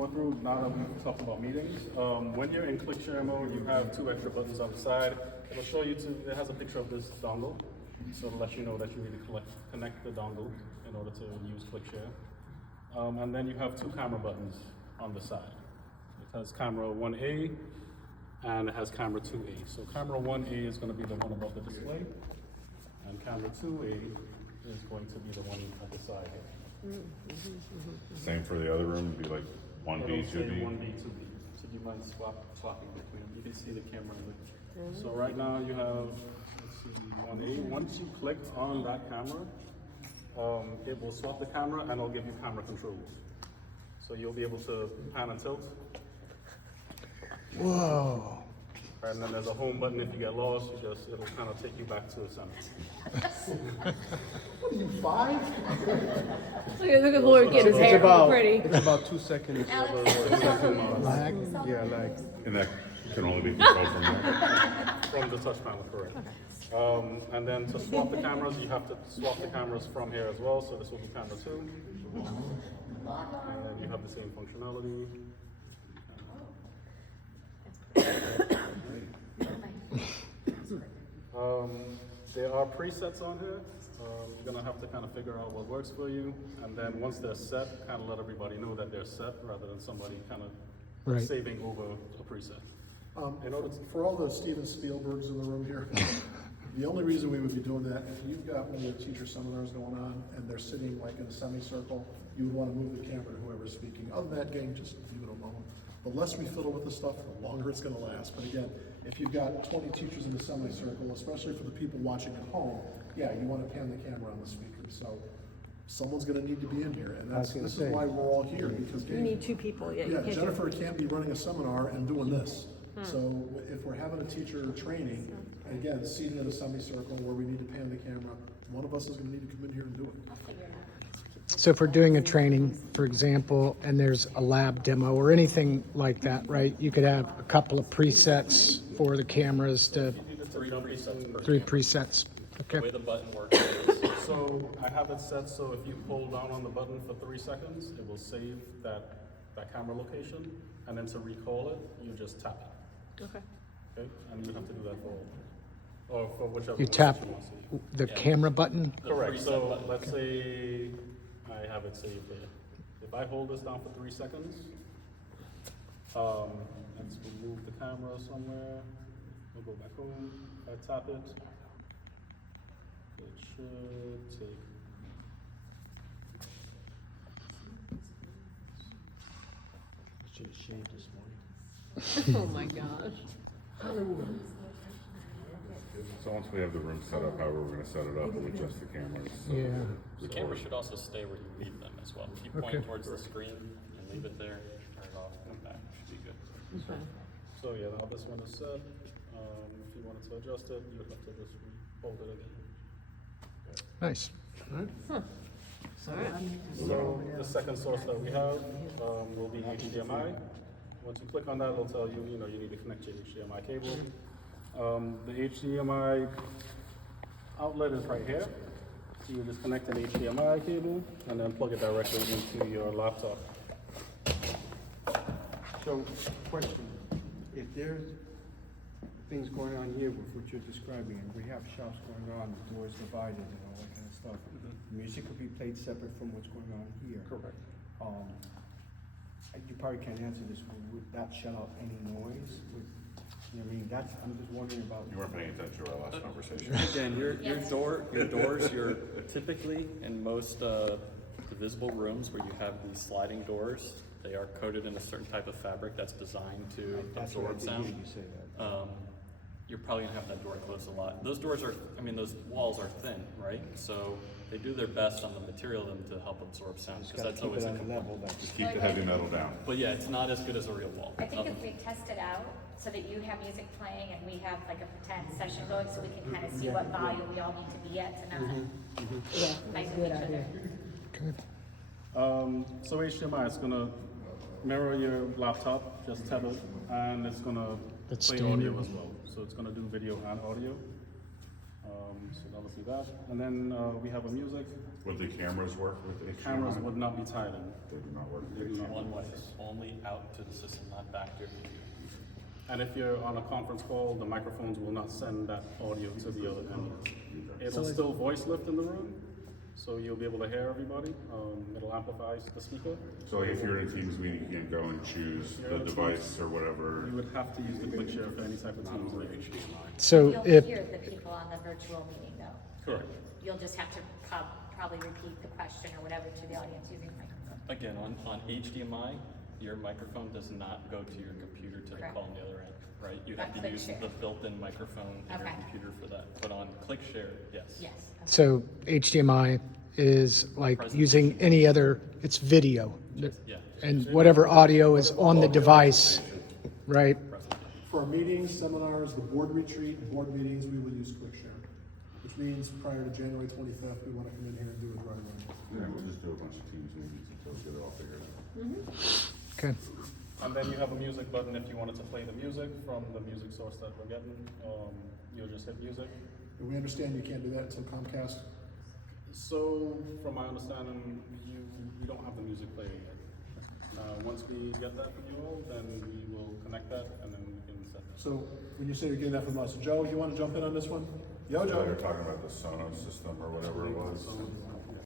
going through, now that we've talked about meetings, when you're in click share mode, you have 2 extra buttons on the side. It'll show you it has a picture of this dongle, so it'll let you know that you need to connect the dongle in order to use click share. And then you have 2 camera buttons on the side. It has camera 1A and it has camera 2A. So camera 1A is going to be the one above the display, and camera 2A is going to be the one at the side here. Same for the other room, it'd be like 1B, 2B. 1B, 2B. So do you mind swapping between? You can see the camera. So right now you have, let's see, 1A. Once you click on that camera, it will swap the camera and it'll give you camera controls. So you'll be able to pan and tilt. Whoa. And then there's a home button. If you get lost, it'll kind of take you back to the center. What are you, 5? Look at Lloyd get his hair all pretty. It's about 2 seconds. Lag? Yeah, lag. And that can only be controlled from there. From the touch panel, correct. And then to swap the cameras, you have to swap the cameras from here as well. So this will be camera 2. And then you have the same functionality. There are presets on here. You're gonna have to kind of figure out what works for you, and then once they're set, kind of let everybody know that they're set, rather than somebody kind of saving over a preset. For all the Steven Spielbergs in the room here, the only reason we would be doing that, if you've got one of the teacher seminars going on and they're sitting like in a semicircle, you would want to move the camera to whoever's speaking. Other than that, gang, just leave it alone. The less we fiddle with the stuff, the longer it's going to last. But again, if you've got 20 teachers in the semicircle, especially for the people watching at home, yeah, you want to pan the camera on the speaker. So someone's going to need to be in here, and this is why we're all here, because You need 2 people, yeah. yeah, Jennifer can't be running a seminar and doing this. So if we're having a teacher training, again, seated in a semicircle where we need to pan the camera, one of us is going to need to come in here and do it. So if we're doing a training, for example, and there's a lab demo or anything like that, right? You could have a couple of presets for the cameras to, 3 presets per 3 presets. The way Okay. the button works is, So I have it set so if you hold down on the button for 3 seconds, it will save that camera location, and then to recall it, you just tap it. Okay. Okay, and you have to do that for whichever. You one tap you want to see. the camera button. Correct. preset So button. let's say I have it saved there. If I hold this down for 3 seconds, let's remove the camera somewhere. We'll go back home. If I tap it, it should take. Should have shaved this morning. Oh my gosh. So once we have the room set up, however we're gonna set it up, we'll adjust the cameras. So Yeah. the camera should also stay where you leave them as well. Keep pointing towards the screen and leave it there, turn it off, come back, should be good. Okay. So yeah, now this one is set. If you wanted to adjust it, you would have to just hold it again. Nice. So the second source that we have will be HDMI. Once you click on that, it'll tell you, you need to connect your HDMI cable. The HDMI outlet is right here. So you just connect an HDMI cable and then plug it directly into your laptop. So, question, if there's things going on here with what you're describing, and we have shops going on, the doors divided and all that kind of stuff, music could be played separate from what's going on here. Correct. You probably can't answer this, would that shut out any noise? You know what I mean, I'm just wondering about. You weren't paying attention to our last conversation. Again, your doors, you're typically in most divisible rooms where you have these sliding doors. They are coated in a certain type of fabric that's designed to That's what I absorb did hear sound. you say that. You're probably gonna have that door closed a lot. Those doors are, those walls are thin, right? So they do their best on the material of them to help absorb sound, Just because gotta that's keep always it a on the component. level, that's. Just keep the heavy metal down. But yeah, it's not as good as a real wall. I think if we test it out, so that you have music playing and we have like a pretend session going, so we can kind of see what volume we all need to be at to not fight with each other. So HDMI is gonna mirror your laptop, just tether, and it's gonna That's play standard. audio as well. So it's gonna do video and audio. So that'll see that. And then we have a music. Would the cameras work with HDMI? Cameras would not be tied in. They do not work. They do not. One way, only out to the system, not back to your computer. And if you're on a conference call, the microphones will not send that audio to the other end. It'll still voice lift in the room, so you'll be able to hear everybody. It'll amplify the speaker. So if you're in a Teams meeting, you can't go and choose the device or whatever. You would have to use the ClickShare for any type of Teams meeting. So You'll if, hear the people on the virtual meeting though. Correct. You'll just have to probably repeat the question or whatever to the audience using the microphone. Again, on HDMI, your microphone does not go to your computer to the Correct. call on the other end, right? You have On to use ClickShare. the built-in microphone in your Okay. computer for that. But on ClickShare, yes. Yes. so HDMI is like using any other, it's video. Yeah. And whatever audio is on the device, right? For our meetings, seminars, the board retreat, board meetings, we will use ClickShare, which means prior to January 25th, we want to come in here and do it right away. Yeah, we'll just do a bunch of Teams meetings until we get it all figured out. Okay. And then you have a music button if you wanted to play the music from the music source that we're getting. You'll just hit music. And we understand you can't do that until Comcast. So, from my understanding, you don't have the music player yet. Once we get that from you all, then we will connect that and then we can set that. So when you say you're getting that from us, Joe, you want to jump in on this one? Yo, So Joe. they're talking about the Sonos system or whatever it was.